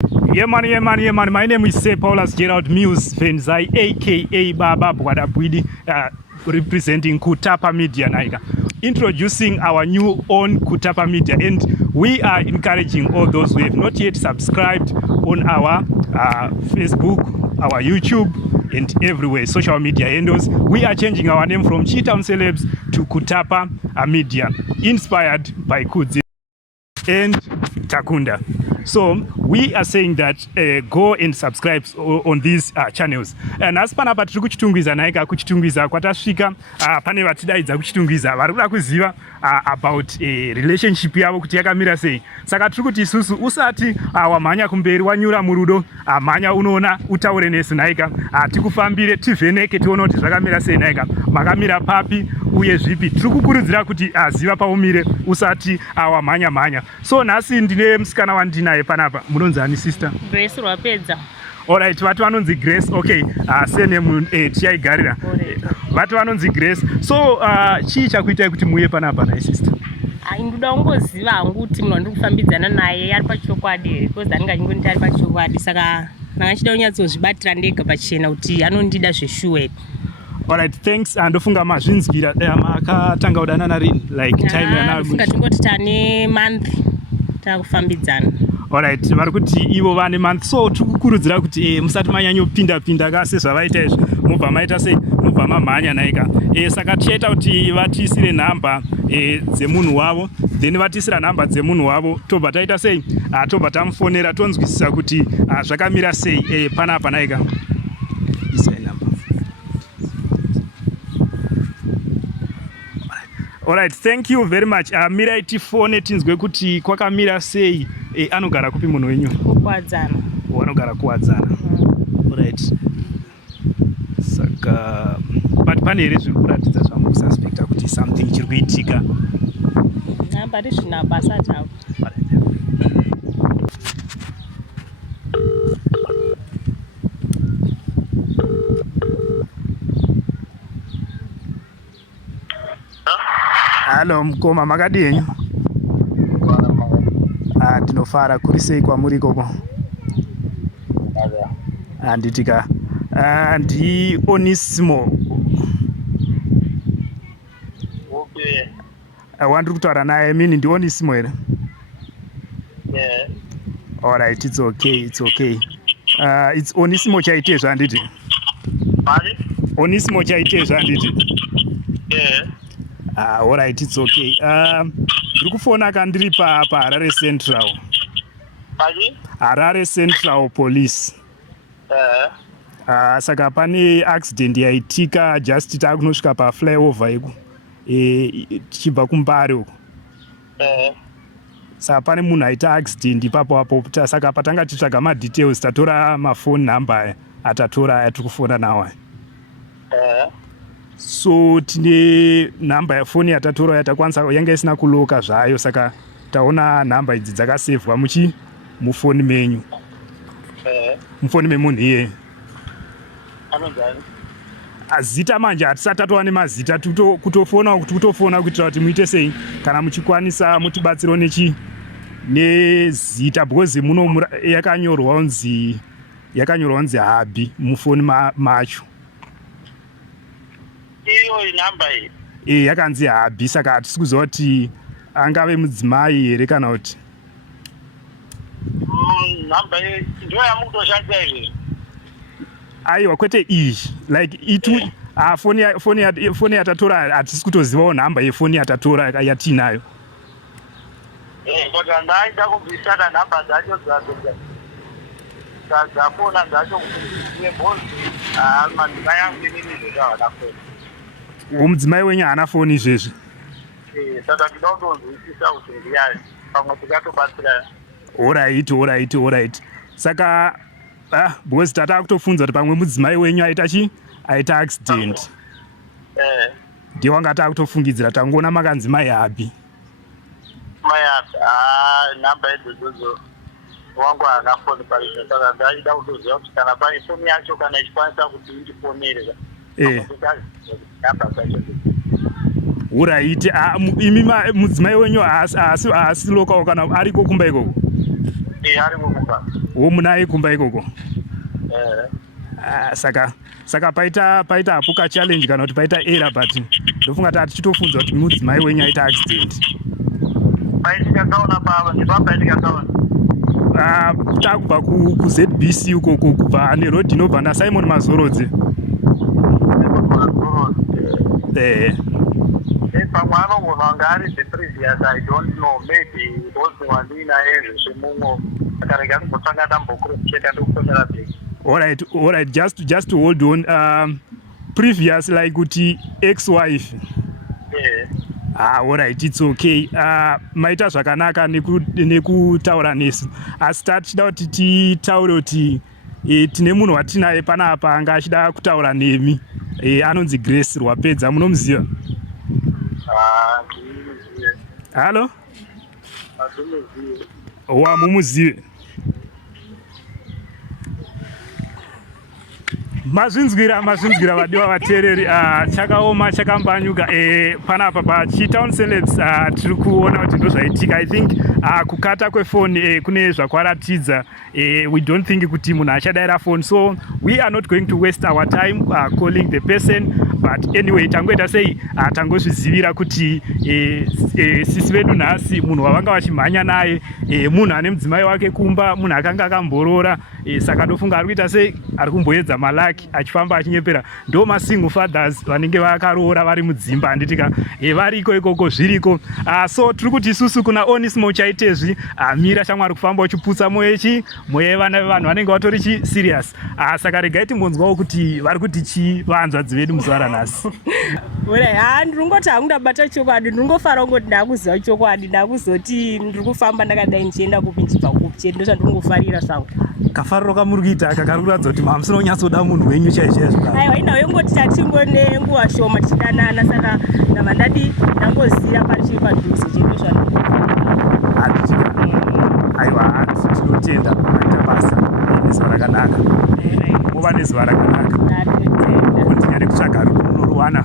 Yeah man. My name is Paulus Gerald Muse Fenzai, aka Baba Bwadabwidi, representing Kutapa Media Naika. Introducing our new own Kutapa Media, and we are encouraging all those who have not yet subscribed on our Facebook, our YouTube, and everywhere, social media handles. We are changing our name from Cheetown Celebs to Kutapa Media, inspired by Kudzi and Takunda. So we are saying that go and subscribe on these channels. And as panapa tiri kuchitungwiza naika kuchitungwiza kwatasvika pane vatidaidza kuchitungwiza vari kuda kuziva about relationship yavo kuti yakamira sei. Saka tiri kuti isusu usati wamhanya kumberi wanyura murudo mhanya unoona utaure nesu naika tikufambire tivheneke tione kuti zvakamira sei naika makamira papi uye zvipi. Tiri kukurudzira kuti ziva paumire usati wamhanya. So nhasi ndine musikana wandinaye panapa. Munonzani sister? Grace Rwapedza. Alright, vatu vanonzi Grace. Okay, senemu tichaigarira. Vatu vanonzi Grace. So chii chakuitai kuti muuye panapa naye sister? Ndoda kungoziva hangu kuti munhu wandiri kufambidzana naye ari pachokwadi here, because ndanga ndingoti ari pachokwadi, saka ndanga ndichida kunyatsozvibatira ndega pachena kuti anondida zveshuwe. Alright, thanks. Ndofunga mazvinzwira makatanga kudanana rini, like time yana funga tingoti tane month takufambidzana. Alright, vari kuti ivo vane month. So tikukurudzira kuti musati manyanyopinda ka sezvavaita izvi mubva maita sei, mubva mamhanya naika. Saka tichaita kuti vatiisire nhamba dzemunhu wavo, then vatiisira nhamba dzemunhu wavo tobva taita sei, tobva tamufonera tonzwisisa kuti zvakamira sei panapa naika. Alright, thank you very much. Mirai tifone tinzwe kuti kwakamira sei. Anogara kupi munhu wenyu? Kuwadzana. Wanogara kuwadzana. Alright. Saka but pane here zviri kuratidza zvamususpecta kuti something chiri kuitika. Namba rishina basa chavo. Hello mkoma, makadini? Ndinofara. Kuri sei kwamuri ikoko? Nditika ndi Onisimo. Wandiri kutaura naye mini ndi Onisimo here? Yeah. Alright, it's okay. It's Onisimo chaite zvanditi? Onisimo chaite zvanditi? Yeah. Alright, it's okay. Ndiri kufona kandiri pa Harare Central. Harare Central Police. Saka pane accident yaitika just takunosvika pa flyover iko. Tichibva kuMbare uko. Saka pane munhu aita accident ipapo. Saka patanga titsvaga madetails tatora mafoni number atatora atiri kufona nawo. So tine nhamba yafoni yatatora yatakwanisa yanga isina kuloka zvayo, saka taona nhamba idzi dzakasevhwa mufoni menyu. Mufoni memunhu iye. Anonzani? Azita manje hatisati tatowa nemazita, kutofona kuitira kuti muite sei kana muchikwanisa mutibatsiro nezita, because muno yakanyorwa unzi Habi mufoni macho. Iyo inamba iyi? Yakanzi Habi, saka hatisi kuziva kuti angave mudzimai here kana kuti. Namba iyi ndiyo yamukutoshandisa izvi? Aiwa, kwete izvi, like itu foni yatatora hatisi kutozivawo nhamba yefoni yatatora yatiinayo. But ndaida kubvisana nhamba dzacho dzafona dzacho nebhozi madzimai angu inini zvezvawana foni. Mudzimai wenyu haana foni izvezvi? Saka ndida kutonzwisisa kuti ndiyani pamwe tikatobatsirana. Alright. Saka because tata kutofunza kuti pamwe mudzimai wenyu aita accident. Ndiye wanga takutofungidzira tangoona makanzi mai Habi. Mai Habi, nhamba idzodzo wangu haana foni parizvo, saka ndaida kutoziva kuti kana pane foni yacho kana ichikwanisa kuti indifonere nhamba dzacho. Alright, imi mudzimai wenyu haasi lokawo kana ariko kumba ikoko? ari mukumba. Munaye kumba ikoko. Saka paita apuka challenge kana kuti paita error but ndofunga kuti tichitofunzwa kuti mudzimai wenyu aita accident. Paitika kaona baba ndipapaitika kaona. Takubva kuZBC uko kubva neroad inobva naSimon Mazorodze. Pamwe anogona kunge ari the previous, I don't know, maybe it was ndinaye zvemungo akarega kumbotanga dambokurocheka ndokufonera bheki. All right, just to hold on. Previous like kuti ex-wife. All right, it's okay. Maita zvakanaka nekutaura nesu. Asi tichida kuti titaure kuti tine munhu watinaye panapa anga achida kutaura nemi. Anonzi Grace Rwapedza, munomuziva? Halo? Mumuzive. Mazvinzwira vadiwa vateereri, chakaoma chakambanyuka panapa pachitown celebs tiri kuona kuti ndozvaitika. I think kukata kwefoni kune zvakwaratidza. We don't think kuti munhu achadaira phone, so we are not going to waste our time calling the person, but anyway tangoita sei tangozvizivira kuti sisi vedu nhasi munhu wavanga vachimhanya naye munhu ane mudzimai wake kumba, munhu akanga akamborora, saka ndofunga ari kuita sei ari kumboedza malaki achifamba achinyepera. Ndo masingle fathers vanenge vakaroora vari mudzimba, handitika variko ikoko zviriko. So tiri kuti isusu kuna Onismo chaitezvi mira shamwari kufamba uchiputsa mwoyo vana vevanhu vanenge vatori serious. Saka regai timbonzwawo kuti vari kuti chii vanzvadzi vedu muzvara nhasi. Ndiri ngoti hangu ndabata chokwadi, ndiri ngofara kungoti ndakuziva chokwadi, ndakuzoti ndiri kufamba ndakadai ndichienda kupi ndichibva kupi chete, ndozvandiri ngofarira zvangu. Kafariro kamuri kuita kakakuratidza kuti mamusina kunyatsoda munhu wenyu chaizvo. Aiwa, ina yongoti tatingone nguva shoma tichidanana, saka ndabva ndati ndangoziva pari chiri padhuze chete, ndozvandiri. Aiwa, tinotenda maita basa nezuva rakanaka. Muva nezuva rakanaka. Kontinya nekutsvaga rukuno runoruwana.